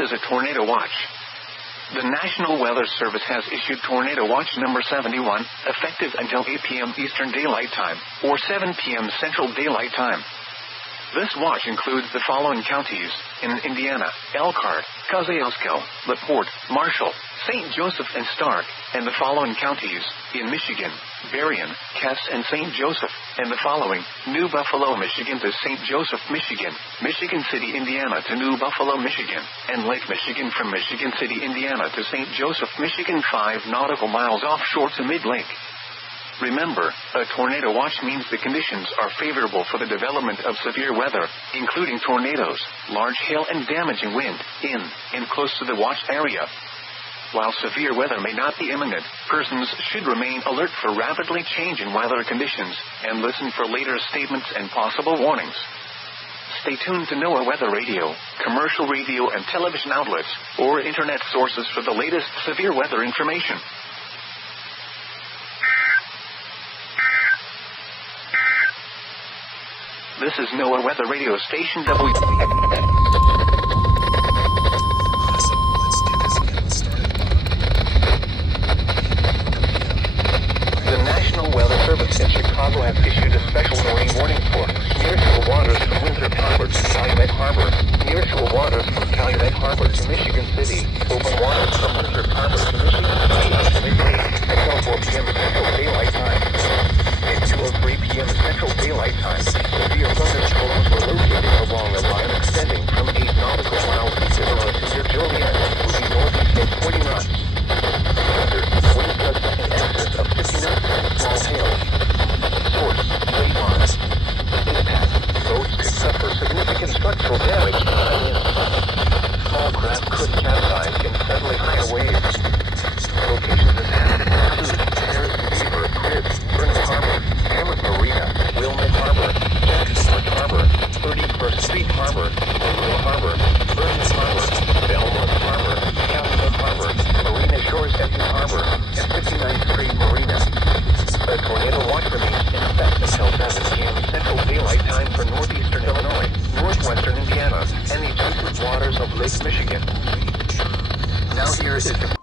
is a tornado watch. The National Weather Service has issued Tornado Watch number 71, effective until 8 p.m. Eastern Daylight Time, or 7 p.m. Central Daylight Time. This watch includes the following counties in Indiana: Elkhart, Kosciuszko, LaPorte, Marshall, St. Joseph, and Stark, and the following counties in Michigan: Berrien, Cass, and St. Joseph, and the following: New Buffalo, Michigan to St. Joseph, Michigan, Michigan City, Indiana to New Buffalo, Michigan, and Lake Michigan from Michigan City, Indiana to St. Joseph, Michigan, 5 nautical miles offshore to mid-lake. Remember, a tornado watch means the conditions are favorable for the development of severe weather, including tornadoes, large hail, and damaging wind, in and close to the watch area. While severe weather may not be imminent, persons should remain alert for rapidly changing weather conditions, and listen for later statements and possible warnings. Stay tuned to NOAA Weather Radio, commercial radio and television outlets, or internet sources for the latest severe weather information. This is NOAA Weather Radio Station W. The National Weather Service in Chicago has issued a special marine warning for nearshore waters from Winthrop Harbor to Calumet Harbor, nearshore waters from Calumet Harbor to Michigan City, open waters from Winthrop Harbor to Michigan City to midday until 4 p.m. Central Daylight Time. At 2:03 p.m. Central Daylight Time, severe thunderstorms were located along a line extending from 8 nautical miles east of Near Joliet, moving northeast at 20 knots. Hazard, wind gusts in excess of 50 knots, small hail. Source, lake lines. Impact, boats could suffer significant structural damage to high winds. Small craft could capsize in suddenly higher waves. Locations impacted include Harrison Beaver, Cribs, Burnham Harbor, Hammond Marina, Wilmette Harbor, Jacksonport Harbor, 31st Street Harbor, Monroe Harbor, Burgess Harbor, Belmont Harbor, Calumet Harbor, Marina Shores Essen Harbor, and 59th Street Marina. A tornado watch remains in effect until 7 p.m. Central Daylight Time for northeastern Illinois, northwestern Indiana, and the adjacent waters of Lake Michigan. Now here is the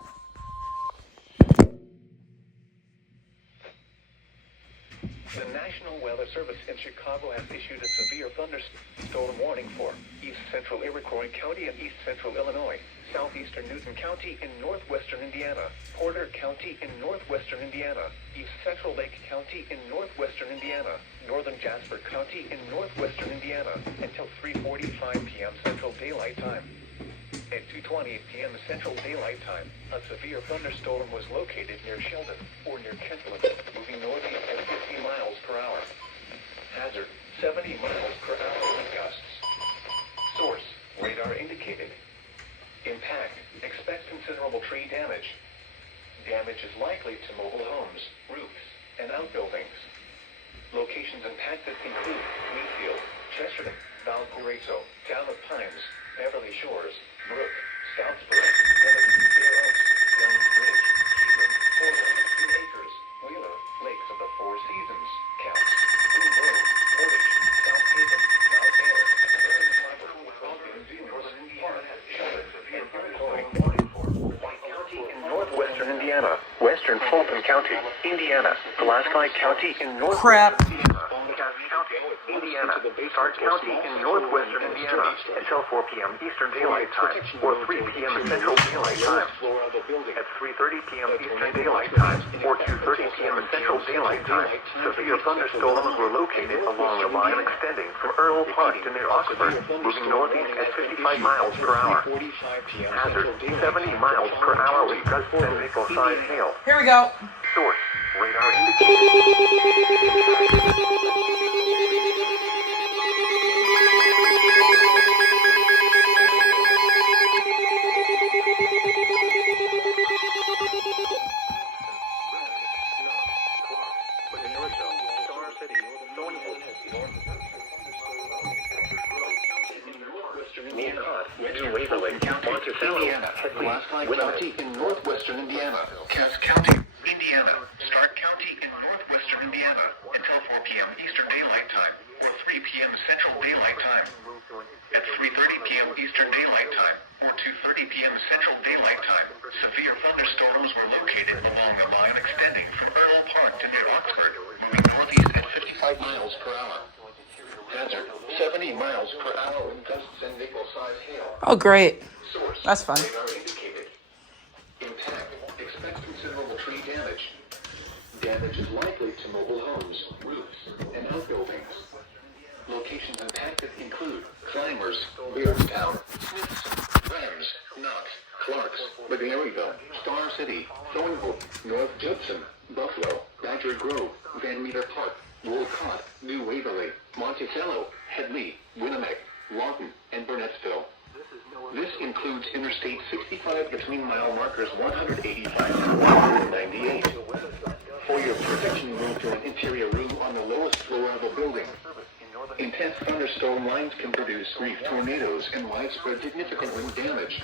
National Weather Service in Chicago has issued a severe thunderstorm warning for east central Iroquois County and east central Illinois, southeastern Newton County in northwestern Indiana, Porter County in northwestern Indiana, east central Lake County in northwestern Indiana, northern Jasper County in northwestern Indiana, until 3:45 p.m. Central Daylight Time. At 2:20 p.m. Central Daylight Time, a severe thunderstorm was located near Sheldon, or near Kentland, moving northeast at 50 miles per hour. Hazard, 70 miles per hour wind gusts. Source, radar indicated. Impact, expect considerable tree damage. Damage is likely to mobile homes, roofs, and outbuildings. Locations impacted include Wheatfield, Chesterton, Valparaiso, Town of Pines, Beverly Shores, Brook, Scoutsboro, Plymouth, Fair Oaks, Youngs Bridge, Hebron, Portland, Two Acres, Wheeler, Lakes of the Four Seasons, Counts, Boone Road, Portage, South Haven, Mount Air, Burns Harbor, Northern Indiana, Sheldon, and Illinois. White County in northwestern Indiana, western Fulton County, Indiana, Pulaski County in northwestern Indiana, Stark County in northwestern Indiana, until 4 p.m. Eastern Daylight Time, or 3 p.m. Central Daylight Time. At 3:30 p.m. Eastern Daylight Time, or 2:30 p.m. Central Daylight Time, severe thunderstorms were located along a line extending from Earl Park to near Oxford, moving northeast at 55 miles per hour. Hazard, 70 miles per hour with gusts and nickel-sized hail. Here we go. Source, radar indicated. Indiana, Pulaski County in northwestern Indiana, Cass County, Indiana, Stark County in northwestern Indiana, until 4 p.m. Eastern Daylight Time, or 3 p.m. Central Daylight Time. At 3 3:30 p.m. Eastern Daylight Time, or 2:30 p.m. Central Daylight Time, severe thunderstorms were located along a line extending from Earl Park to near Oxford, moving northeast at 55 miles per hour. Hazard, 70 miles per hour with gusts and nickel-sized hail. Oh, great. Source, That's fun. radar indicated. Impact, expect considerable tree damage. Damage is likely to mobile homes, roofs, and outbuildings. Locations impacted include Climbers, Beardstown, Smiths, Rams, Knox, Clarks, McGarryville, Star City, Thornbrook, North Judson, Buffalo, Badger Grove, Van Meter Park, Wolcott, New Waverly, Monticello, Headley, Winnipeg, Lawton, and Burnettsville. This includes Interstate 65 between mile markers 185 and 198. For your protection, move to an interior room on the lowest floor of a building. Intense thunderstorm lines can produce brief tornadoes and widespread significant wind damage.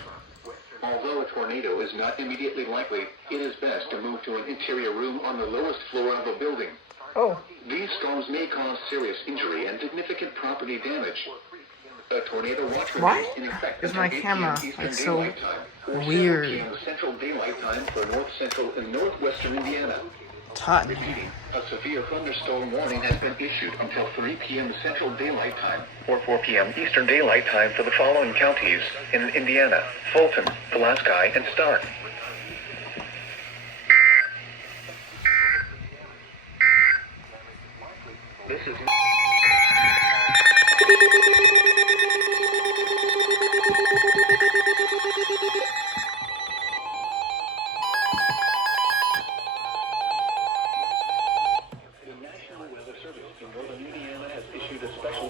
Although a tornado is not immediately likely, it is best to move to an interior room on the lowest floor of a building. Oh. These storms may cause serious injury and significant property damage. A tornado watch remains in effect Is my until 8 camera p.m. Eastern like so Daylight Time, or 7 weird? p.m. Central Daylight Time for north central and northwestern Indiana. It's hot. Repeating, a severe thunderstorm warning has been issued until 3 p.m. Central Daylight Time, or 4 p.m. Eastern Daylight Time for the following counties in Indiana: Fulton, Pulaski, and Stark. This is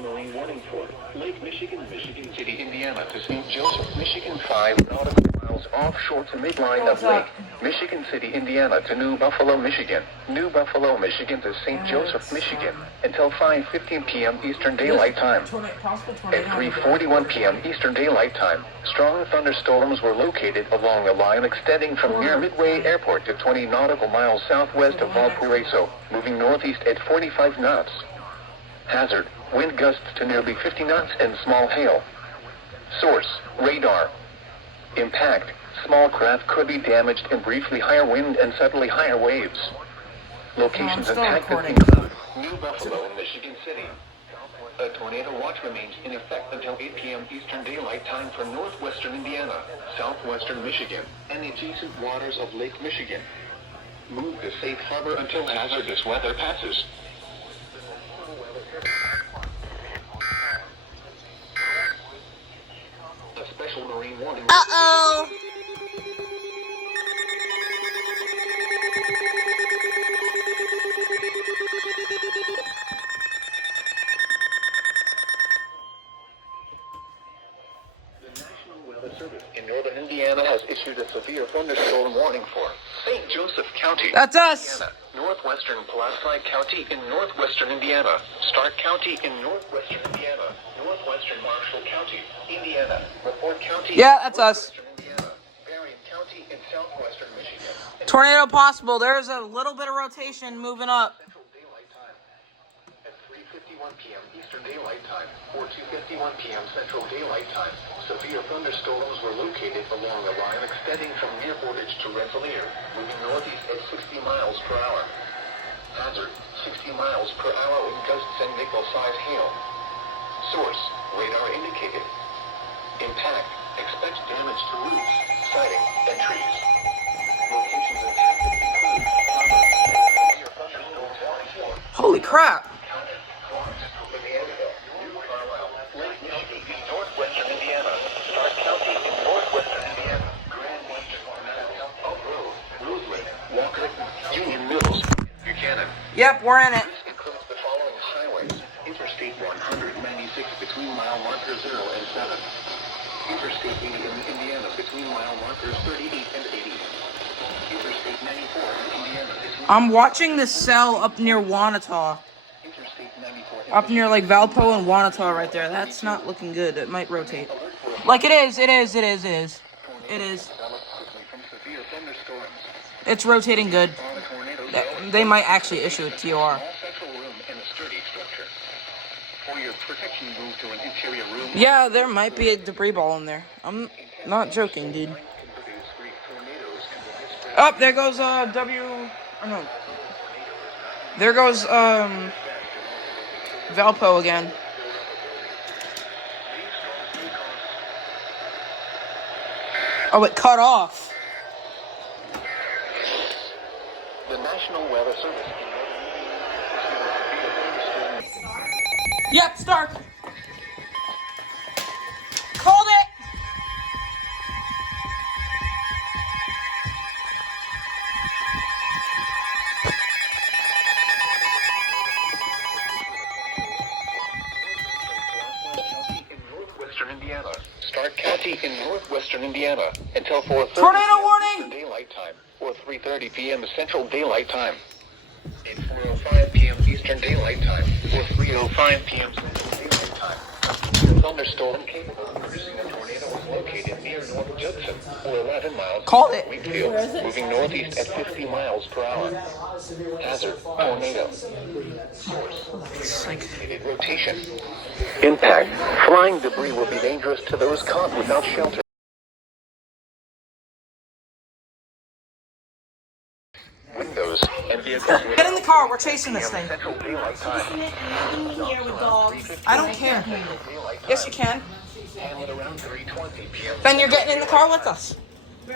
marine warning for Lake Michigan, Michigan City, Indiana to St. Joseph, Michigan, 5 nautical miles offshore to midline of Lake Michigan City, Indiana to New Buffalo, Michigan, New Buffalo, Michigan to St. Joseph, Michigan, until 5:15 p.m. Eastern Daylight Time. At 3:41 p.m. Eastern Daylight Time, strong thunderstorms were located along a line extending from near Midway Airport to 20 nautical miles southwest of Valparaiso, moving northeast at 45 knots. Hazard, wind gusts to nearly 50 knots and small hail. Source, radar. Impact, small craft could be damaged and briefly higher wind and suddenly higher waves. Locations impacted include New Buffalo and Michigan City. A tornado watch remains in effect until 8 p.m. Eastern Daylight Time for northwestern Indiana, southwestern Michigan, and the adjacent waters of Lake Michigan. Move to safe harbor until hazardous weather passes. A special marine warning. Uh-oh. The National Weather Service in northern Indiana has issued a severe thunderstorm warning for St. Joseph County, That's us. Indiana, northwestern Pulaski County in northwestern Indiana, Stark County in northwestern Indiana, northwestern Marshall County, Indiana, LaPorte County, Yeah, that's us. northwestern Indiana, Berrien County in southwestern Michigan, and Tornado possible. There's a little bit of rotation moving up. Central Daylight Time. At 3:51 p.m. Eastern Daylight Time, or 2:51 p.m. Central Daylight Time, severe thunderstorms were located along a line extending from near Portage to Rensselaer, moving northeast at 60 miles per hour. Hazard, 60 miles per hour with gusts and nickel-sized hail. Source, radar indicated. Impact, expect damage to roofs, siding, and trees. Locations impacted include severe thunderstorm warning for Holy crap. Lake Michigan in northwestern Indiana, Stark County in northwestern Indiana, Grand Western, Elk Grove, Roseland, Walker, Union Mills, Buchanan. Yep, we're in it. This includes the following highways: Interstate 196 between mile markers 0 and 7. Interstate 80 in Indiana between mile markers 38 and 80. Interstate 94 in Indiana between... I'm watching this cell up near Wanata. Interstate 94 in Up near like Valpo and Wanata right there. That's not looking good. It might rotate. Like it is. It's rotating good. They might actually issue a TOR. For your protection, move to an interior room. Yeah, there might be a debris ball in there. I'm not joking, dude. Oh, there goes no. There goes Valpo again. Oh, it cut off. The National Weather Service. Yep, start. Called it. Indiana. Stark County in northwestern Indiana until 4:30 Tornado warning! Daylight Time or 3:30 p.m. Central Daylight Time. At 4:05 p.m. Eastern Daylight Time or 3:05 p.m. Central Daylight Time. The thunderstorm capable of producing a tornado was located near North Judson or 11 miles Called it. Wheatfield, moving northeast at 50 miles per hour. Hazard, tornado. It's like Rotation. Impact. Flying debris will be dangerous to those caught without shelter. Windows and vehicles. get in the car. We're chasing this thing. Central Daylight Time. I don't care. Yes, you can. Hamlet around 3:20 p.m. Then you're getting in the car with us.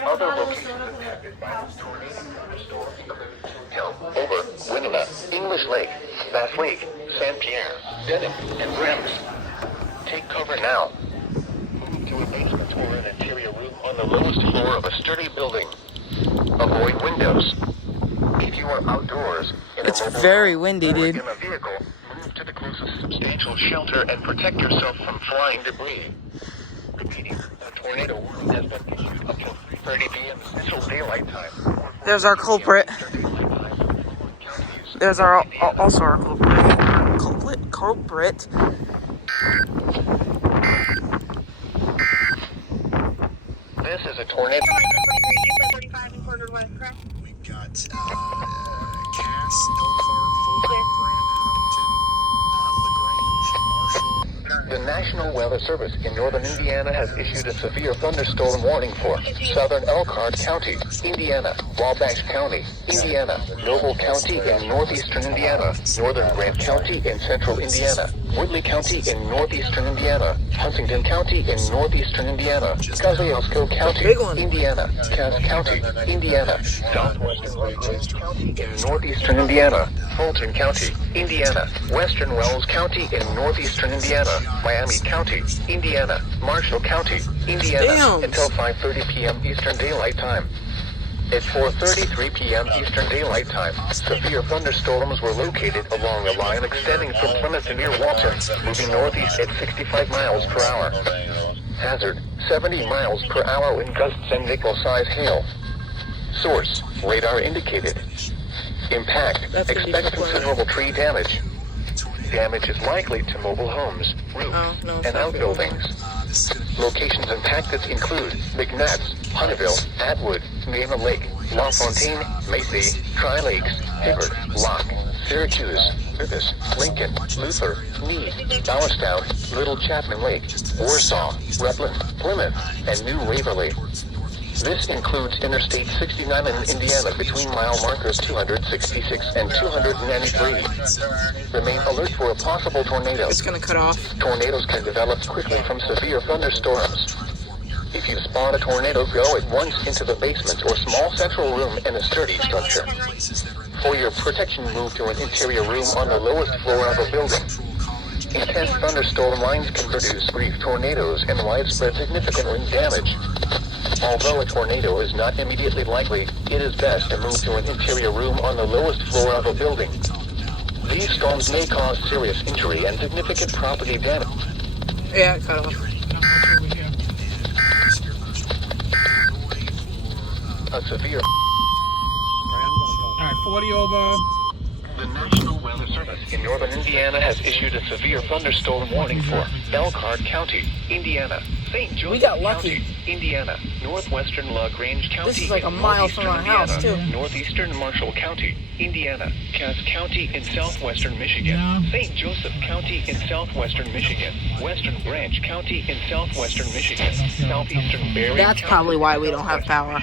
Other locations impacted by this tornado thunderstorm include Over, Winona, English Lake, Bass Lake, St. Pierre, Denham, and Grims. Take cover now. Move to a basement or an interior room on the lowest floor of a sturdy building. Avoid windows. If you are outdoors, in It's a mobile very home windy, or dude. in a vehicle, move to the closest substantial shelter and protect yourself from flying debris. Repeating, a tornado warning has been issued up till 3:30 p.m. Central Daylight Time. There's our culprit. There's our also our culprit. This is a tornado. We got Cass, Elkhart, Fulton, Grant, Huntington, LaGrange, Marshall. The National Weather Service in northern Indiana has issued a severe thunderstorm warning for southern Elkhart County, Indiana, Wabash County, Indiana, Noble County in northeastern Indiana, northern Grant County in central Indiana, Woodley County in northeastern Indiana, Huntington County in northeastern Indiana, Kosciuszko County, Indiana, Cass County, Indiana, southwestern Lake County in northeastern Indiana, Fulton County, Indiana, western Wells County in northeastern Indiana, Miami County, Indiana, Marshall County, Indiana, Damn. until 5:30 p.m. Eastern Daylight Time. At 4:33 p.m. Eastern Daylight Time, severe thunderstorms were located along a line extending from Plymouth to near Walton, moving northeast at 65 miles per hour. Hazard, 70 miles per hour in gusts and nickel-size hail. Source, radar indicated. Impact, That's gonna be expect deployed. considerable tree damage. Damage is likely to mobile homes, roofs, Oh, no, it's and not for outbuildings. Locations impacted include McNutt's, Hunteville, Atwood, Game Lake, LaFontaine, Macy, Tri-Lakes, Hibbert, Locke, Syracuse, Rivas, Lincoln, Luther, Meade, Bowerstown, Little Chapman Lake, Warsaw, Rutland, Plymouth, and New Waverly. This includes Interstate 69 in Indiana between mile markers 266 and 293. Remain alert for a possible tornado. It's gonna cut off. Tornadoes can develop quickly from severe thunderstorms. If you spot a tornado, go at once into the basement or small central room in a sturdy structure. For your protection, move to an interior room on the lowest floor of a building. Intense thunderstorm lines can produce brief tornadoes and widespread significant wind damage. Although a tornado is not immediately likely, it is best to move to an interior room on the lowest floor of a building. These storms may cause serious injury and significant property damage. Yeah, it cut off. A severe... Alright, 40 over. The National Weather Service in northern Indiana has issued a severe thunderstorm warning for Elkhart County, Indiana, St. Joseph We got lucky. County, Indiana. Northwestern LaGrange County. This is like a in mile from northeastern our house, Indiana. too. Northeastern Marshall County, Indiana. Cass County in southwestern Michigan. No. St. Joseph County in southwestern Michigan. Western Branch County in southwestern Michigan. Southeastern Berry That's County. probably why we don't have power.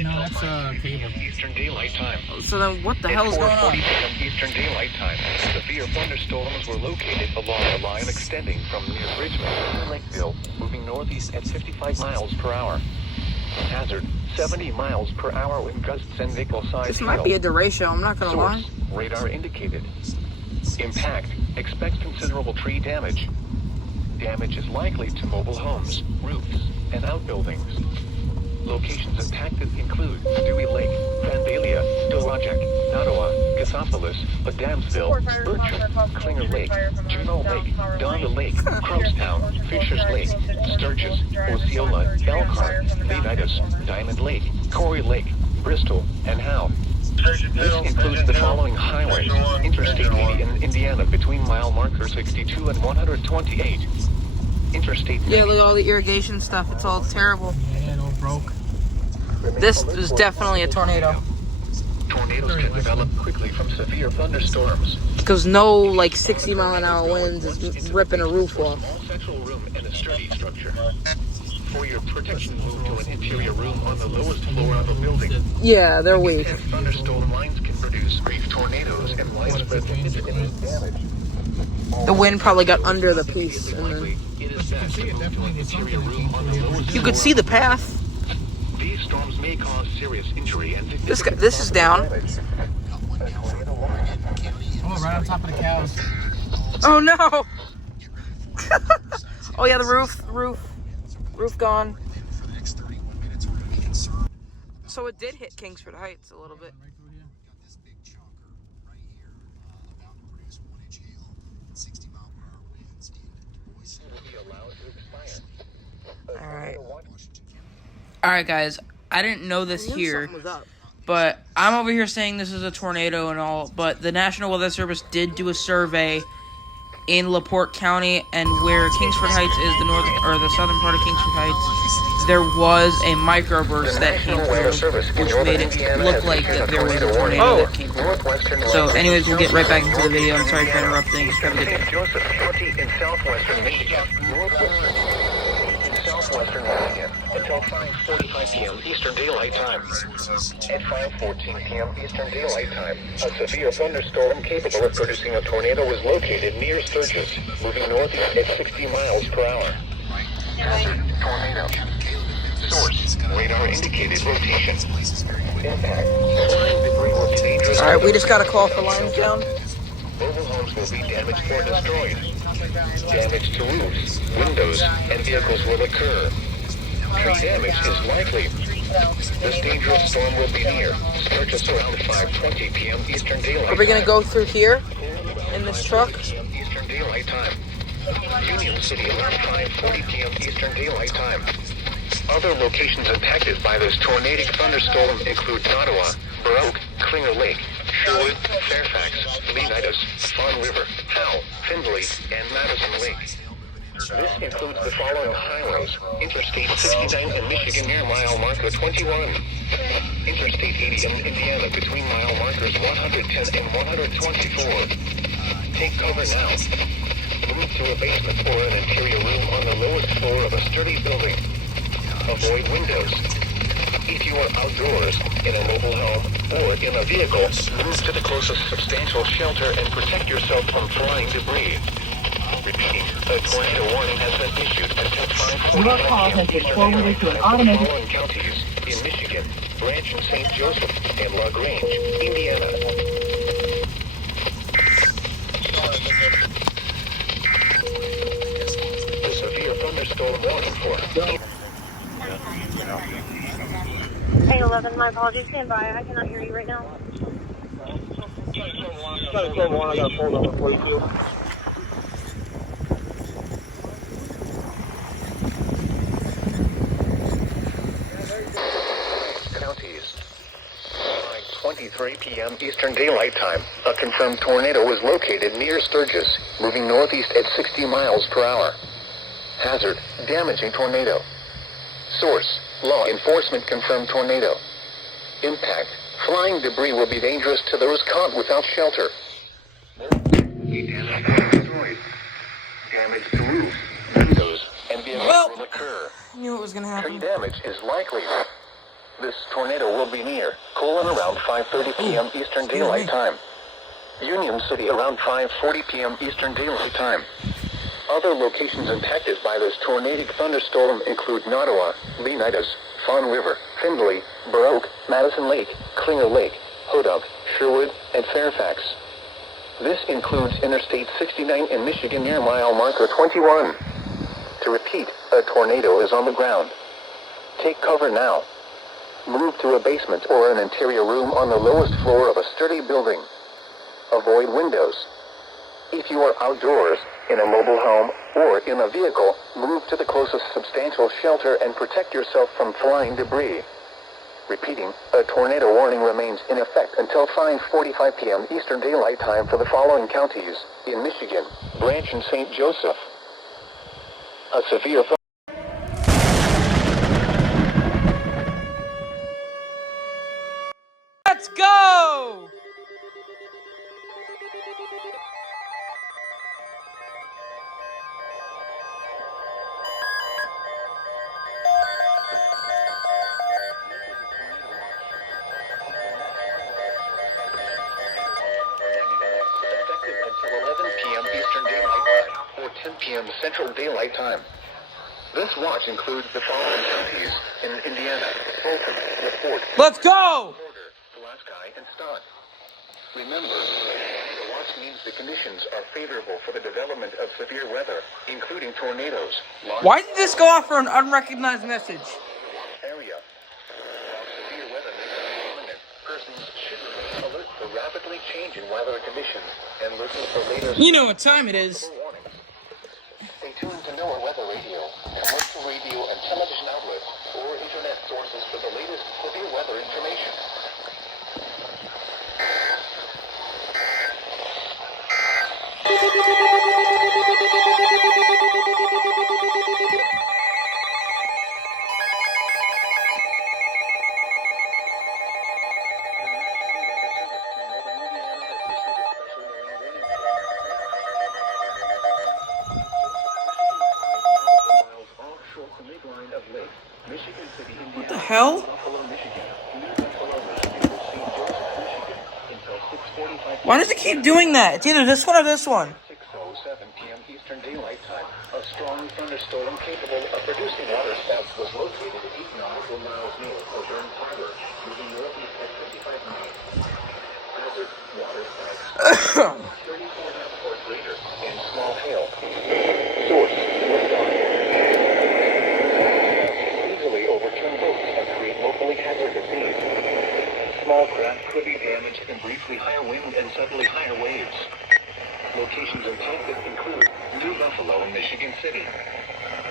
No, that's cable. Eastern Daylight Time. So then what the At hell is going 4:40 on? p.m. Eastern Daylight Time, severe thunderstorms were located along a line extending from near Bridgman to Lakeville, moving northeast at 55 miles per hour. Hazard, 70 miles per hour in gusts and vehicle-sized This might be a derecho, I'm not gonna lie. Source, radar indicated. Impact, expect considerable tree damage. Damage is likely to mobile homes, roofs, and outbuildings. Locations impacted include Dewey Lake, Vandalia, Dowagiac, Nottawa, Gasopolis, Adamsville, Bertram, Klinger Lake, Juneau Lake, Donda Lake, Crowstown, Fishers Lake, Sturgis, Osceola, Elkhart, Levitas, Diamond Lake, Corey Lake, Bristol, and Howe. This includes the following highways: Interstate 80 in Indiana between mile marker 62 and 128. Interstate Yeah, look at all the irrigation stuff. It's all terrible. Yeah, it all broke. This is definitely a tornado. Tornadoes can develop quickly from severe thunderstorms. Because no, like, 60-mile-an-hour winds is ripping a roof off. Small central room and a sturdy structure. For your protection, move to an interior room on the lowest floor of a building. Yeah, they're weak. Intense thunderstorm lines can produce brief tornadoes and widespread significant damage. The wind probably got under the piece. And then Likely, it is best to move to an interior room on the lowest you could see the path. These storms may cause serious injury and This is down. Oh, right on top of the cows. Oh no! Oh yeah, the roof gone. So it did hit Kingsford Heights a little bit. Alright guys, I didn't know this here, but I'm over here saying this is a tornado and all, but the National Weather Service did do a survey in LaPorte County, and where Kingsford Heights is the northern or the southern part of Kingsford Heights, there was a microburst that came through, which made it look like that there was a tornado that came through. So anyways, we'll get right back into the video. I'm sorry for interrupting. Have a good day. St. Joseph County in southwestern Michigan, southwestern Michigan, until 5:45 p.m. Eastern Daylight Time. At 5:14 p.m. Eastern Daylight Time, a severe thunderstorm capable of producing a tornado was located near Sturgis, moving northeast at 60 miles per hour. Hazard, tornado. Source, radar indicated rotation. Impact, flying debris will be dangerous. Alright, we just got a call for lines down. Mobile homes will be damaged or destroyed. Damage to roofs, windows, and vehicles will occur. Tree damage is likely. This dangerous storm will be near Sturgis around 5:20 p.m. Eastern Daylight Time. Are we gonna go through here in this truck? Eastern Daylight Time. Union City around 5:40 p.m. Eastern Daylight Time. Other locations impacted by this tornadic thunderstorm include Nottawa, Baroque, Klinger Lake, Sherwood, Fairfax, Leonidas, Fawn River, Howe, Findlay, and Madison Lake. This includes the following highways: Interstate 69 in Michigan near mile marker 21. Interstate 80 in Indiana between mile markers 110 and 124. Take cover now. Move to a basement or an interior room on the lowest floor of a sturdy building. Avoid windows. If you are outdoors, in a mobile home, or in a vehicle, move to the closest substantial shelter and protect yourself from flying debris. Repeating, a tornado warning has been issued until 5:45 Your call has been forwarded to an automated... following counties in Michigan, Branch and St. Joseph, and LaGrange, Indiana. The severe thunderstorm warning for... Hey, 11, my apologies. Stand by. I cannot hear you right now. I got a phone number for you. Counties. 5:23 p.m. Eastern Daylight Time. A confirmed tornado was located near Sturgis, moving northeast at 60 miles per hour. Hazard, damaging tornado. Source, law enforcement confirmed tornado. Impact, flying debris will be dangerous to those caught without shelter. Damage or destroyed. Damage to roofs, windows, and vehicles will occur. I knew it was gonna Tree happen. damage is likely. This tornado will be near Colon around 5:30 p.m. Eastern Daylight Time. Union City around 5:40 p.m. Eastern Daylight Time. Other locations impacted by this tornadic thunderstorm include Nottawa, Leonidas, Fawn River, Findlay, Baroque, Madison Lake, Klinger Lake, Hodog, Sherwood, and Fairfax. This includes Interstate 69 in Michigan near mile marker 21. To repeat, a tornado is on the ground. Take cover now. Move to a basement or an interior room on the lowest floor of a sturdy building. Avoid windows. If you are outdoors, in a mobile home, or in a vehicle, move to the closest substantial shelter and protect yourself from flying debris. Repeating, a tornado warning remains in effect until 5:45 p.m. Eastern Daylight Time for the following counties in Michigan: Branch and St. Joseph. A severe Let's go! effective until 11 p.m. Eastern Daylight Time or 10 p.m. Central Daylight Time. This watch includes the following counties in Indiana: Fulton, LaPorte, Let's go! Porter, Pulaski, and Stott. Remember, the watch means the conditions are favorable for the development of severe weather, including tornadoes. Why did this go off for an unrecognized message? Area. While severe weather may not be imminent, persons should remain alert for rapidly changing weather conditions and listen for later You know what time it is. warnings. Stay tuned to NOAA Weather Radio and look to radio and television outlets or internet sources for the latest severe weather information. What the hell? Why does it keep doing that? It's either this one or this one. 6:07 p.m. Eastern Daylight Time. A strong thunderstorm capable of producing water spouts was located 8 nautical miles north of Burn Harbor, moving northeast at 55 miles. Hazard water spouts 34 knots or greater and small hail. Source: liftoff. Easily overturn boats and create locally hazardous scenes. Small craft could be damaged in briefly higher wind and suddenly higher waves. Locations impacted include New Buffalo and Michigan City.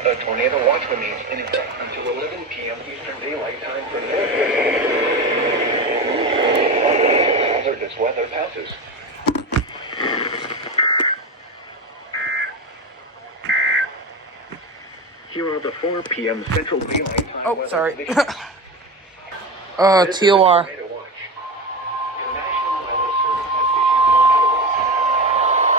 A tornado watch remains in effect until 11 p.m. Eastern Daylight Time for Northwest. Hazardous weather passes. Here are the 4 p.m. Central Daylight Time. Oh, weather sorry. conditions. TOR. This is a tornado watch. The National Weather Service has issued tornado watches.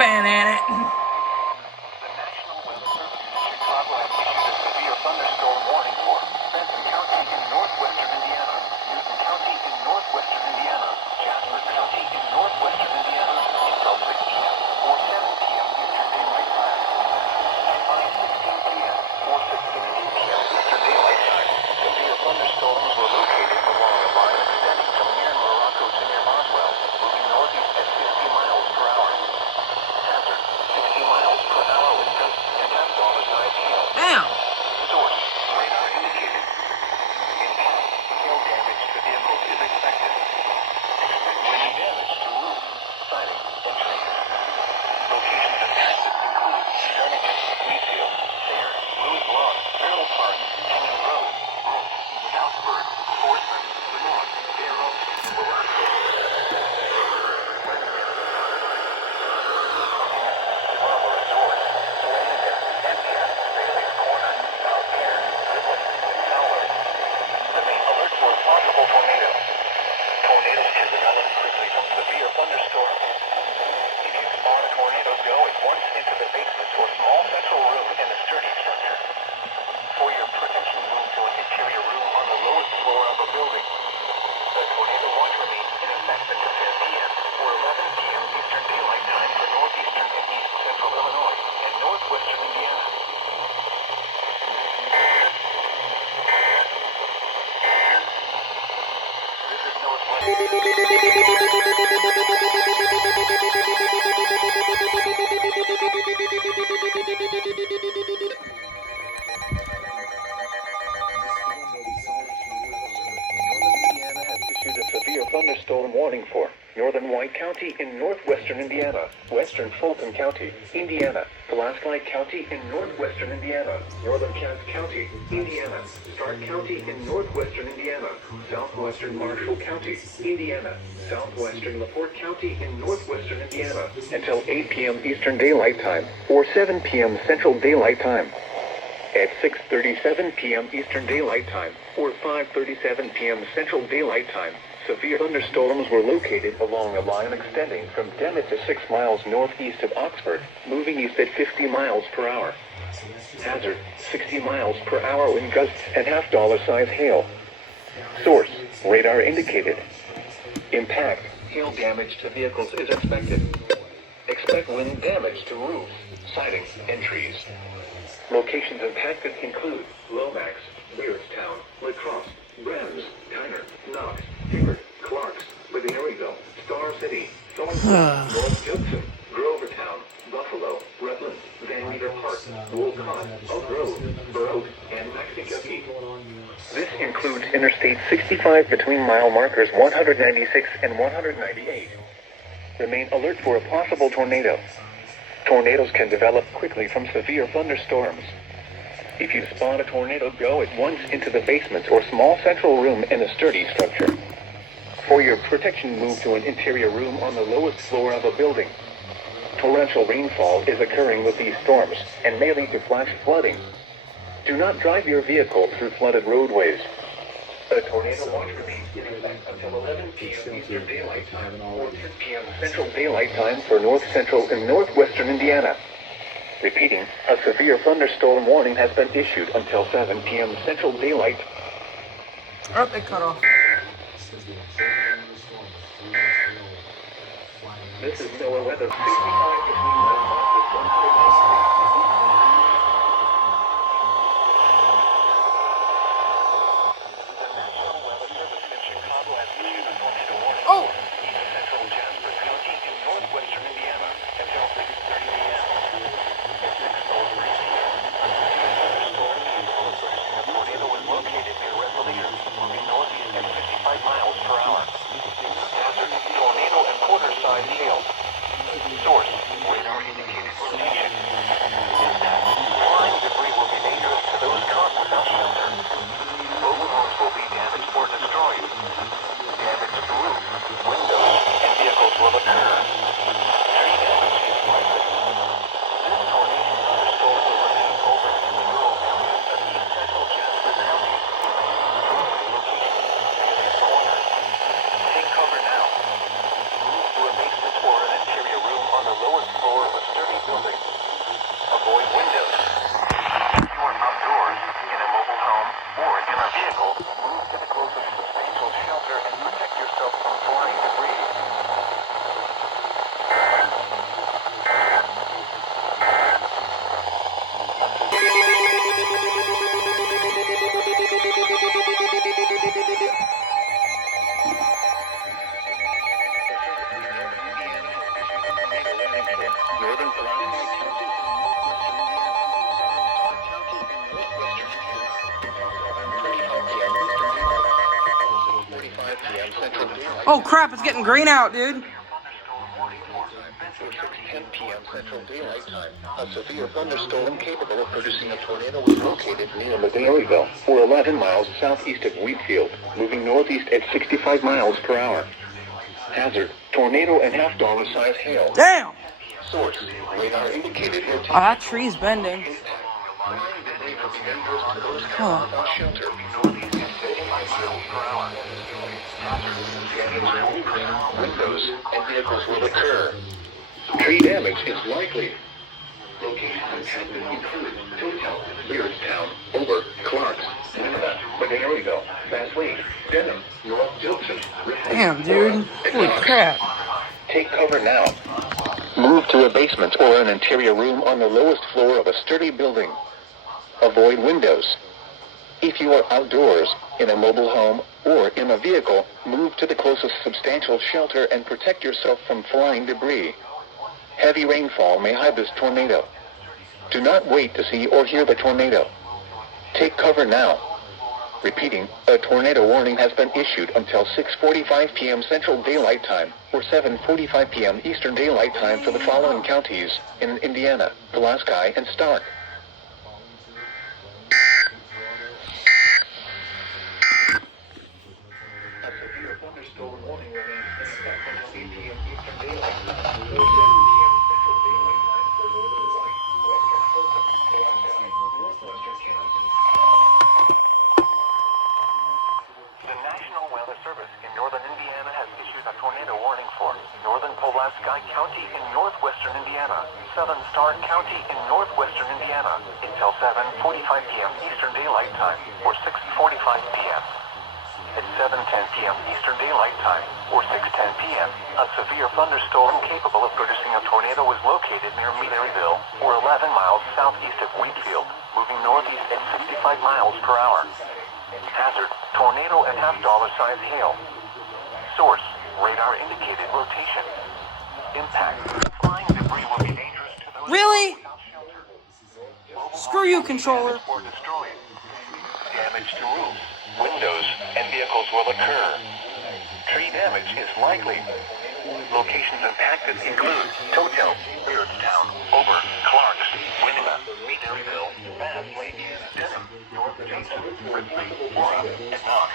Banana. The National Weather Service in Chicago has issued a severe thunderstorm warning for Benton County in northwestern Indiana, Newton County in northwestern Indiana, Jasper County in northwestern Indiana until 6 p.m. or 7 p.m. Eastern Daylight Time. By 6:16 p.m. or 6:16 p.m. Eastern Daylight Time, severe thunderstorms were located along a line extending from near Morocco to near Roswell, moving northeast at 50 miles per hour. Hazard, 60 County in northwestern Indiana, western Fulton County, Indiana, Pulaski County in northwestern Indiana, northern Cass County, Indiana, Stark County in northwestern Indiana, southwestern Marshall County, Indiana, southwestern LaPorte County in northwestern Indiana, until 8 p.m. Eastern Daylight Time, or 7 p.m. Central Daylight Time. At 6:37 p.m. Eastern Daylight Time, or 5:37 p.m. Central Daylight Time, severe thunderstorms were located along a line extending from Demet to 6 miles northeast of Oxford, moving east at 50 miles per hour. Hazard, 60 miles per hour wind gusts and $half size hail. Source, radar indicated. Impact, hail damage to vehicles is expected. Expect wind damage to roofs, siding, and trees. Locations impacted include Lomax, Beardstown, La Crosse, Brems, Tyner, Knox, Hibbert, Clarks, Bavaryville, Star City, Thornton, North Judson, Grovertown, Buffalo, Rutland, Van Meter Park, Wolcott, Oak Grove, Burr Oak, and Maxicopee. This includes Interstate 65 between mile markers 196 and 198. Remain alert for a possible tornado. Tornadoes can develop quickly from severe thunderstorms. If you spot a tornado, go at once into the basement or small central room in a sturdy structure. For your protection, move to an interior room on the lowest floor of a building. Torrential rainfall is occurring with these storms and may lead to flash flooding. Do not drive your vehicle through flooded roadways. A tornado watch remains in effect until 11 p.m. Eastern Daylight Time or 10 p.m. Central Daylight Time for north central and northwestern Indiana. Repeating, a severe thunderstorm warning has been issued until 7 p.m. Central Daylight. Oh, it cut off. This is NOAA weather. 65 between mile markers. Oh! Central Jasper County in northwestern Indiana until 6:30 a.m. A tornado was located near Resolution, moving northeast at 55 miles per hour. Hazard, tornado and quarter-size hail. Source, radar indicated location. Flying debris will be dangerous to those caught without shelter. Mobile homes will be damaged or destroyed. Damage to roof, windows, and vehicles will occur. Tree damage is likely. This tornado thunderstorm will remain over in rural counties of east central Jasper County. Take cover now. Move to a basement or an interior room on the lowest floor of a sturdy building. Avoid windows. If you are outdoors, in a mobile home, or in a vehicle, move to the closest substantial shelter and protect yourself from flying debris. Northern Pulaski County, Oh crap, it's getting green out, dude. 10 p.m. Central Daylight Time, a severe thunderstorm capable of producing a tornado was located near Bavaryville, or 11 miles southeast of Wheatfield, moving northeast at 65 miles per hour. Hazard, tornado and $half size hail. Damn! Source, radar indicated rotation. Oh, that tree's bending. Huh. Windows and vehicles will occur. Tree damage is likely. Locations impacted include Total, Beardstown, Over, Clarks, Nineveh, Bavaryville, Vaseline, Denham, North Judson. Damn, dude. Holy crap. Take cover now. Move to a basement or an interior room on the lowest floor of a sturdy building. Avoid windows. If you are outdoors, in a mobile home, or in a vehicle, move to the closest substantial shelter and protect yourself from flying debris. Heavy rainfall may hide this tornado. Do not wait to see or hear the tornado. Take cover now. Repeating, a tornado warning has been issued until 6:45 p.m. Central Daylight Time or 7:45 p.m. Eastern Daylight Time for the following counties in Indiana, Pulaski, and Stark. A severe thunderstorm warning remains in effect until 8 p.m. Eastern Daylight Time or 7 p.m. Central Daylight Time for northern Hawaii, western Fulton, Pulaski, northwestern Kansas. The National Weather Service in northern Indiana has issued a tornado warning for northern Pulaski County in northwestern Indiana, southern Stark County in northwestern Indiana until 7:45 p.m. Eastern Daylight Time or 6:45 p.m. At 7:10 p.m. Eastern Daylight Time or 6:10 p.m., a severe thunderstorm capable of producing a tornado was located near Maryville or 11 miles southeast of Wheatfield, moving northeast at 65 miles per hour. Hazard, tornado and half-dollar size hail. Source, radar indicated rotation. Impact, flying debris will be dangerous to those Really? without shelter. Screw you, controller. Or destroyed. Damage to roofs, windows, and vehicles will occur. Tree damage is likely. Locations impacted include Totel, Beardstown, Ober, Clarks, Winona, Maryville, Bass Lake, Denham, North Jackson, Ripley, Aura, and Knox.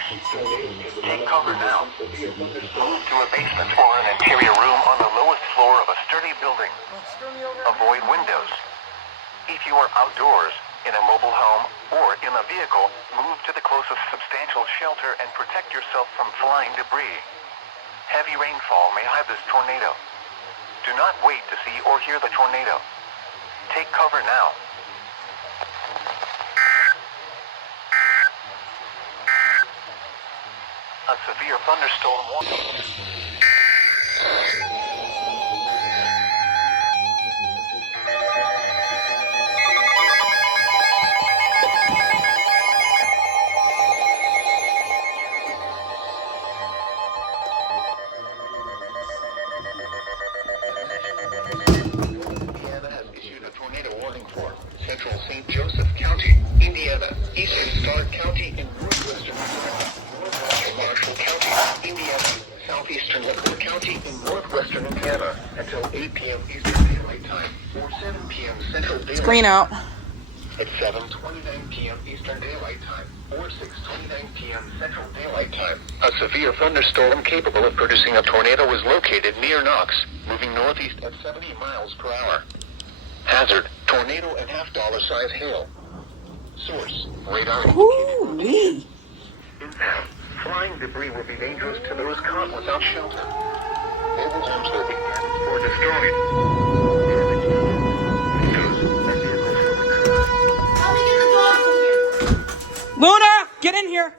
Take cover now. Move to a basement or an interior room on the lowest floor of a sturdy building. Avoid windows. If you are outdoors, in a mobile home, or in a vehicle, move to the closest substantial shelter and protect yourself from flying debris. Heavy rainfall may hide this tornado. Do not wait to see or hear the tornado. Take cover now. A severe thunderstorm warning. Indiana has issued a tornado warning for central St. Joseph County, Indiana, eastern Stark County, and northwestern Indiana, northwestern Marshall County, Indiana, southeastern LaPorte County, and northwestern Indiana until 8 p.m. Eastern Daylight Time or 7 p.m. Central Daylight Screen out. at 7:29 p.m. Eastern Daylight Time or 6:29 p.m. Central Daylight Time. A severe thunderstorm capable of producing a tornado was located near Knox, moving northeast at 70 miles per hour. Hazard, tornado and half-dollar size hail. Source, radar indicated. Impact, flying debris will be dangerous to those caught without shelter. Mobile homes will be damaged or destroyed. Damage to windows and vehicles will occur. Luna, get in here.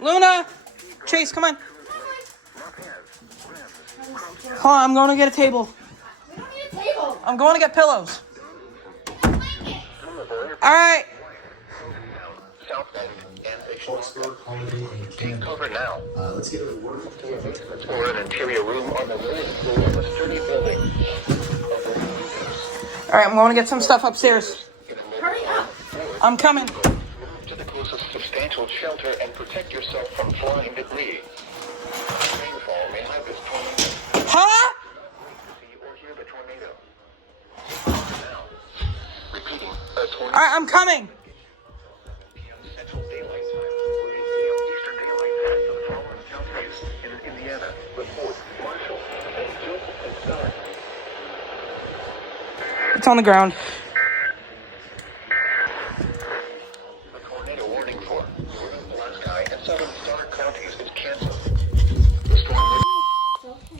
Luna, Chase, come on. Hold on, I'm going to get a table. I'm going to get pillows. All right. Southbound and take cover now. Let's get it working. Or an interior room on the lowest floor of a sturdy building. All right, I'm going to get some stuff upstairs. Hurry up. I'm coming. Move to the closest substantial shelter and protect yourself from flying debris. Rainfall may hide this tornado. Huh? See or hear the tornado. Now, repeating, a tornado. All right, I'm coming. Central Daylight Time, or 8 p.m. Eastern Daylight Time for the following counties in Indiana, LaPorte, Marshall, and Joseph and Stark. It's on the ground. A tornado warning for northern Pulaski and southern Stark counties is canceled.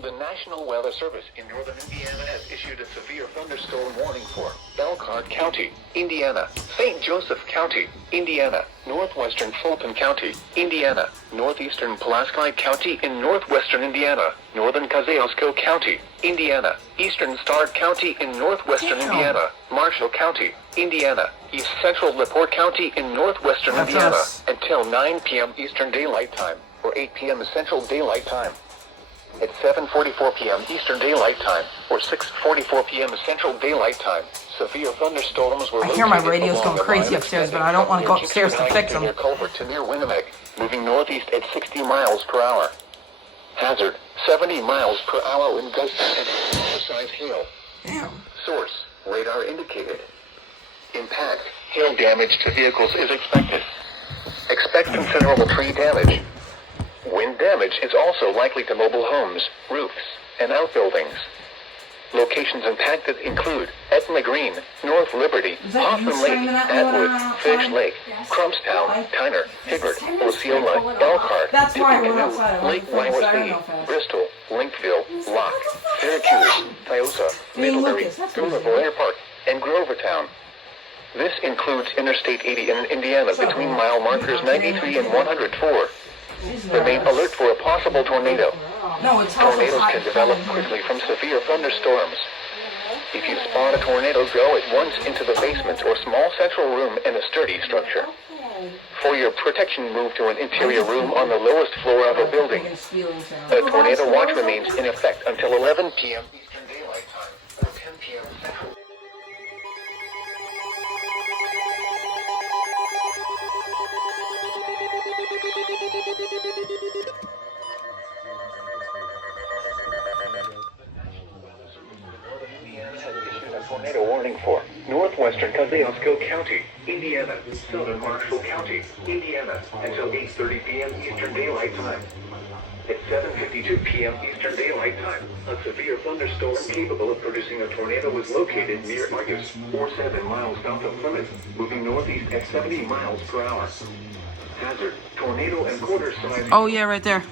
The National Weather Service in northern Indiana has issued a severe thunderstorm warning for Elkhart County, Indiana, St. Joseph County, Indiana, northwestern Fulton County, Indiana, northeastern Pulaski County in northwestern Indiana, northern Kosciuszko County, Indiana, eastern Stark County in northwestern Indiana, Marshall County, Indiana, east central LaPorte County in northwestern That's Indiana us. until 9 p.m. Eastern Daylight Time or 8 p.m. Central Daylight Time. At 7:44 p.m. Eastern Daylight Time, or 6:44 p.m. Central Daylight Time, severe thunderstorms were I hear my located radio's along going a crazy line upstairs, but extending I don't from want to go near upstairs to Jackson fix Heights them. Culvert to near Winnipeg, moving northeast at 60 miles per hour. Hazard, 70 miles per hour wind gusts and size hail. Damn. Source, radar indicated. Impact, hail damage to vehicles is expected. Expect considerable tree damage. Wind damage is also likely to mobile homes, roofs, and outbuildings. Locations impacted include Etna Green, North Liberty, Is that you Hoffman Lake, screaming at me when Atwood, I'm outside? Fish Lake, Yes. Crumpstown, Why? Tyner, Hibbert, It's 10 minutes Osceola, straight, pull it off. Elkhart, That's why I went Tippecanoe, outside. I Lake wanted to figure out Wyandotte, fast. Bristol, Linkville, Locke, Syracuse, Tiosa, Being Middlebury, Lucas, that's what Gunnersville it is. Airport, and Grovertown. This includes Interstate 80 in Indiana What's up, between man? mile markers 93 and 104. She's Remain nervous. alert for a possible tornado. No, it's helpful. Tornadoes can develop quickly from severe thunderstorms. If you spot a tornado, go at once into the basement or small central room in a sturdy structure. For your protection, move to an interior room on the lowest floor of a building. A tornado watch remains in effect until 11 p.m. Eastern Daylight Time or 10 p.m. Central. Indiana has issued a tornado warning for northwestern Kosciuszko County, Indiana, southern Marshall County, Indiana, until 8:30 p.m. Eastern Daylight Time. At 7:52 p.m. Eastern Daylight Time, a severe thunderstorm capable of producing a tornado was located near Argus, or 7 miles south of Plymouth, moving northeast at 70 miles per hour. Hazard, tornado and quarter size. Oh, yeah, right there.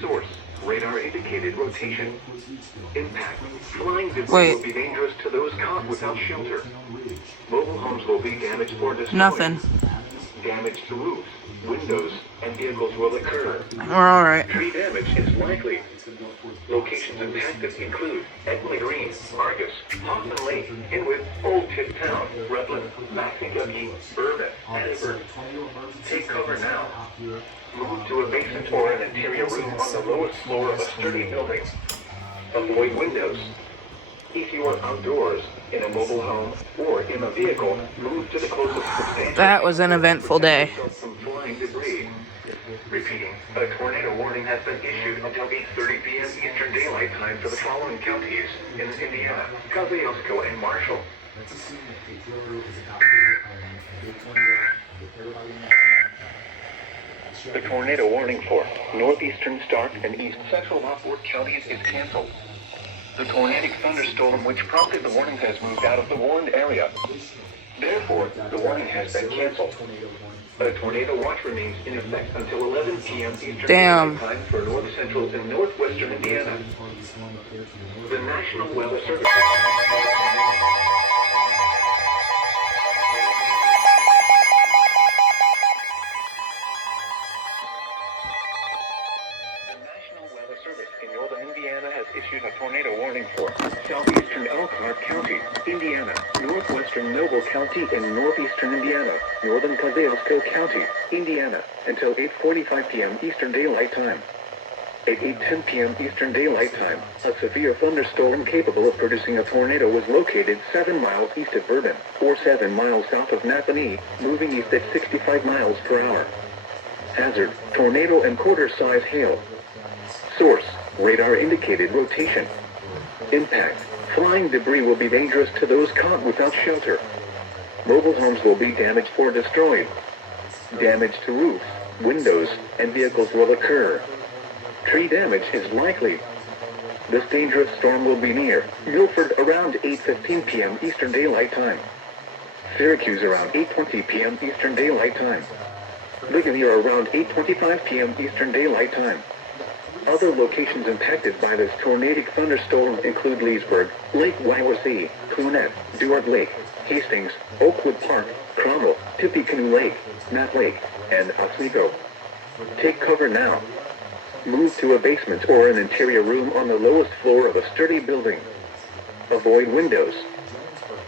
Source, radar indicated rotation. Impact, flying debris Wait. will be dangerous to those caught without shelter. Mobile homes will be damaged or destroyed. Nothing. Damage to roofs, windows, and vehicles will occur. We're alright. Tree damage is likely. Locations impacted include Etna Green, Argus, Hoffman Lake, Inwood, Old Tip Town, Rutland, Maxinkuckee, Bourbon, and Hibbert. Take cover now. Move to a basement or an interior room on the lowest floor of a sturdy building. Avoid windows. If you are outdoors, in a mobile home, or in a vehicle, move to the closest substantial. That was an eventful day. From flying debris. Repeating, a tornado warning has been issued until 8:30 p.m. Eastern Daylight Time for the following counties in Indiana, Kosciuszko, and Marshall. The tornado warning for northeastern Stark and east central Lockport counties is canceled. The tornadic thunderstorm which prompted the warning has moved out of the warned area. Therefore, the warning has been canceled. A tornado watch remains in effect until 11 p.m. Eastern Damn. Time for north central and northwestern Indiana. The National Weather Service. The National Weather Service in northern Indiana has issued a tornado warning for southeastern Elkhart County, Indiana, northwestern Noble County, and northeastern Indiana, northern Kosciuszko County, Indiana, until 8:45 p.m. Eastern Daylight Time. At 8:10 p.m. Eastern Daylight Time, a severe thunderstorm capable of producing a tornado was located 7 miles east of Bourbon, or 7 miles south of Napanee, moving east at 65 miles per hour. Hazard, tornado and quarter-size hail. Source, radar indicated rotation. Impact, flying debris will be dangerous to those caught without shelter. Mobile homes will be damaged or destroyed. Damage to roofs, windows, and vehicles will occur. Tree damage is likely. This dangerous storm will be near Milford around 8:15 p.m. Eastern Daylight Time. Syracuse around 8:20 p.m. Eastern Daylight Time. Ligonier around 8:25 p.m. Eastern Daylight Time. Other locations impacted by this tornadic thunderstorm include Leesburg, Lake Wyandotte, Clunet, Duart Lake, Hastings, Oakwood Park, Cromwell, Tippecanoe Lake, Knott Lake, and Oswego. Take cover now. Move to a basement or an interior room on the lowest floor of a sturdy building. Avoid windows.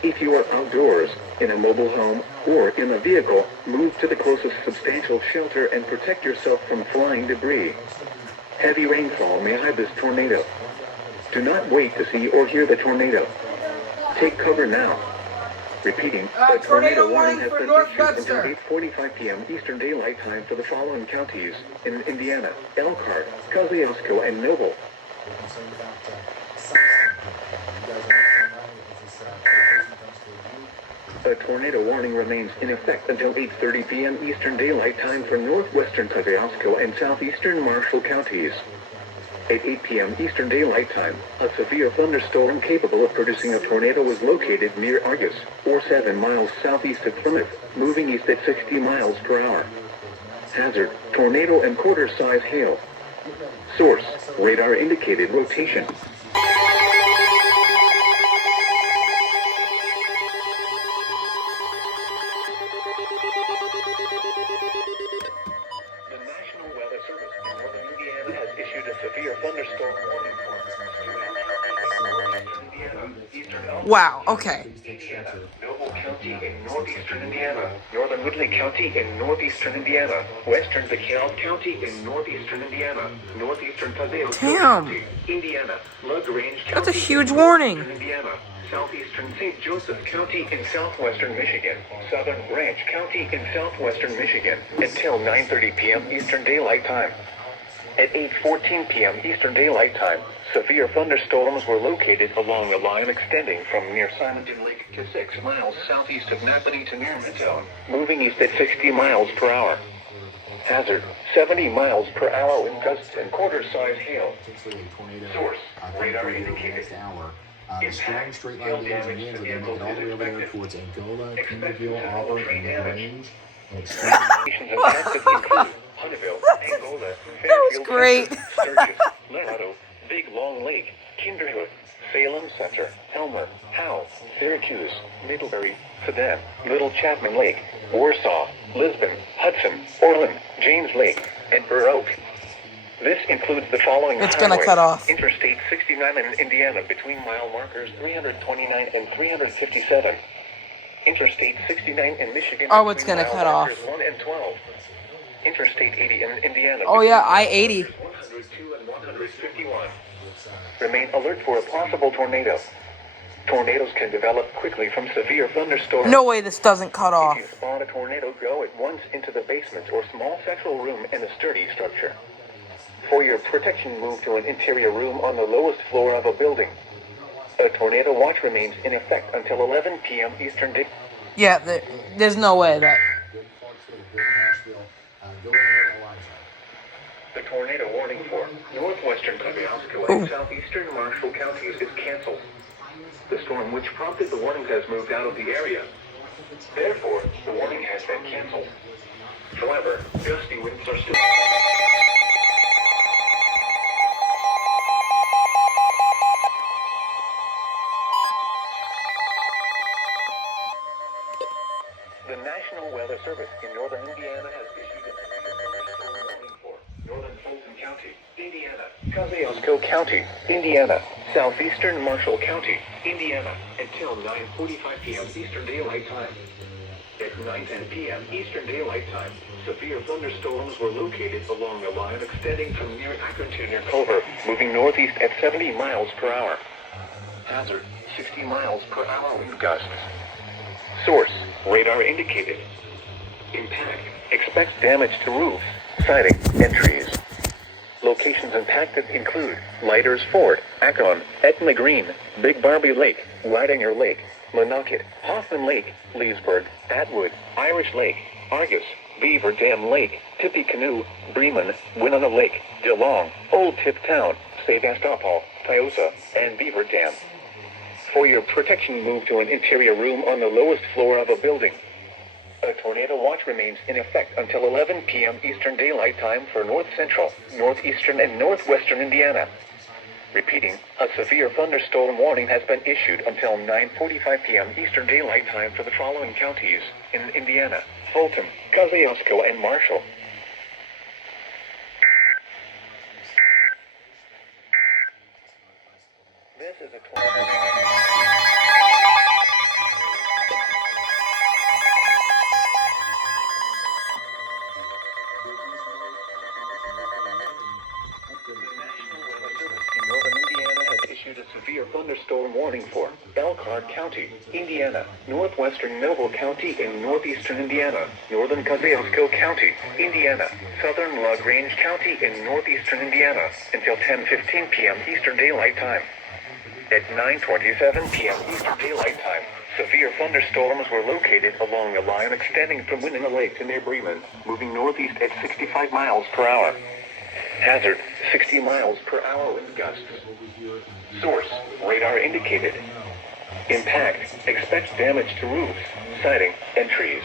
If you are outdoors, in a mobile home, or in a vehicle, move to the closest substantial shelter and protect yourself from flying debris. Heavy rainfall may hide this tornado. Do not wait to see or hear the tornado. Take cover now. Repeating, a tornado warning has been issued until 8:45 p.m. Eastern Daylight Time for the following counties in Indiana: Elkhart, Kosciuszko, and Noble. A tornado warning remains in effect until 8:30 p.m. Eastern Daylight Time for northwestern Kosciuszko and southeastern Marshall counties. At 8 p.m. Eastern Daylight Time, a severe thunderstorm capable of producing a tornado was located near Argus, or 7 miles southeast of Plymouth, moving east at 60 miles per hour. Hazard, tornado and quarter-size hail. Source, radar indicated rotation. The National Weather Service in northern Indiana has issued a severe thunderstorm warning for Indiana, Wow, okay. Indiana, Noble County in northeastern Indiana, northern Woodley County in northeastern Indiana, western DeKalb County in northeastern Indiana, northeastern Kosciuszko Damn. County, Indiana, LaGrange County. That's a huge in warning. northeastern Indiana, southeastern St. Joseph County in southwestern Michigan, southern Branch County in southwestern Michigan, until 9:30 p.m. Eastern Daylight Time. At 8:14 p.m. Eastern Daylight Time, severe thunderstorms were located along a line extending from near Simonton Lake to 6 miles southeast of Napanee to near Midtown, moving east at 60 miles per hour. Hazard, 70 miles per hour wind gusts and quarter-size hail. Source, radar indicated. The strong straight line winds and winds are going to make it all the way over there towards Angola, Kimberville, Auburn, and LaGrange. And extreme Locations impacted include Hunteville, Angola, Fairfield, great. Texas, Sturgis, Laredo, Big Long Lake, Kinderhook, Salem Center, Elmer, Howe, Syracuse, Middlebury, Sedan, Little Chapman Lake, Warsaw, Lisbon, Hudson, Orland, James Lake, and Burr Oak. This includes the following It's gonna highways. cut off. Interstate 69 in Indiana between mile markers 329 and 357. Interstate 69 in Michigan. Oh, it's between gonna mile cut off. markers 1 and 12. Interstate 80 in Indiana. Oh yeah, between I-80. 102 and 151. Remain alert for a possible tornado. Tornadoes can develop quickly from severe thunderstorms. No way this doesn't cut off. If you spot a tornado, go at once into the basement or small central room in a sturdy structure. For your protection, move to an interior room on the lowest floor of a building. A tornado watch remains in effect until 11 p.m. Eastern Day. Yeah, there's no way that... The tornado warning for northwestern Kosciuszko and southeastern Marshall counties is canceled. The storm which prompted the warning has moved out of the area. Therefore, the warning has been canceled. However, gusty winds are still... The National Weather Service in northern Indiana has issued a thunderstorm warning for northern Fulton County, Indiana, Kosciuszko County, Indiana, southeastern Marshall County, Indiana, until 9:45 p.m. Eastern Daylight Time. At 9:10 p.m. Eastern Daylight Time, severe thunderstorms were located along a line extending from near Akron to near Culver, moving northeast at 70 miles per hour. Hazard, 60 miles per hour wind gusts. Source, radar indicated. Impact, expect damage to roofs, siding, and trees. Locations impacted include Lighters Ford, Akron, Etna Green, Big Barbie Lake, Ridinger Lake, Monocket, Hoffman Lake, Leesburg, Atwood, Irish Lake, Argus, Beaver Dam Lake, Tippecanoe, Bremen, Winona Lake, DeLong, Old Tip Town, Sebastopol, Tiosa, and Beaver Dam. For your protection, move to an interior room on the lowest floor of a building. A tornado watch remains in effect until 11 p.m. Eastern Daylight Time for north central, northeastern, and northwestern Indiana. Repeating, a severe thunderstorm warning has been issued until 9:45 p.m. Eastern Daylight Time for the following counties in Indiana: Fulton, Kosciuszko, and Marshall. This is a thunderstorm warning for Elkhart County, Indiana, northwestern Melville County in northeastern Indiana, northern Kosciuszko County, Indiana, southern LaGrange County in northeastern Indiana until 10:15 p.m. Eastern Daylight Time. At 9:27 p.m. Eastern Daylight Time, severe thunderstorms were located along a line extending from Winona Lake to near Bremen, moving northeast at 65 miles per hour. Hazard, 60 miles per hour wind gusts. Source, radar indicated. Impact, expect damage to roofs, siding, and trees.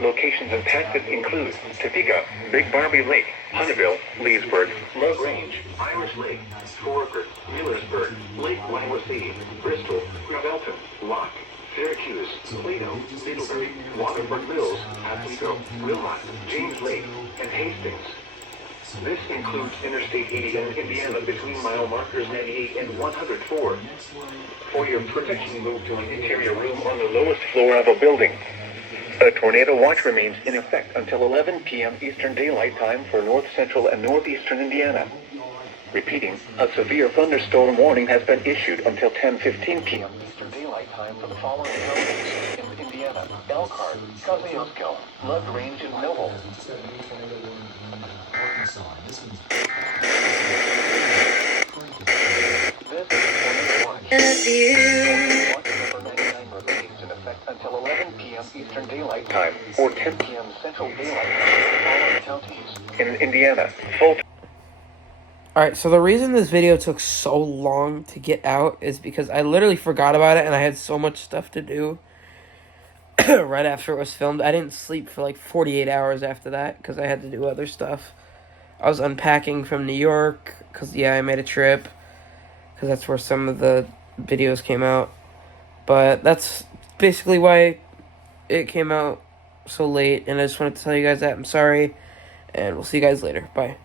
Locations impacted include Topeka, Big Barbie Lake, Hunteville, Leesburg, LaGrange, Irish Lake, Forker, Millersburg, Lake Wyandotte, Bristol, Gravelton, Locke, Syracuse, Plato, Middlebury, Waterford Mills, Oswego, Wilmot, James Lake, and Hastings. This includes Interstate 80 in Indiana between mile markers 98 and 104. For your protection, move to an interior room on the lowest floor of a building. A tornado watch remains in effect until 11 p.m. Eastern Daylight Time for north central and northeastern Indiana. Repeating, a severe thunderstorm warning has been issued until 10:15 p.m. Eastern Daylight Time for the following counties in Indiana: Elkhart, Kosciuszko, LaGrange, and Melville. This is in effect until 11 p.m. Eastern Daylight Time or 10 p.m. Central Daylight Time for the following counties in Indiana. Full. Alright, so the reason this video took so long to get out is because I literally forgot about it and I had so much stuff to do right after it was filmed. I didn't sleep for like 48 hours after that because I had to do other stuff. I was unpacking from New York because, yeah, I made a trip because that's where some of the videos came out. But that's basically why it came out so late, and I just wanted to tell you guys that. I'm sorry, and we'll see you guys later. Bye.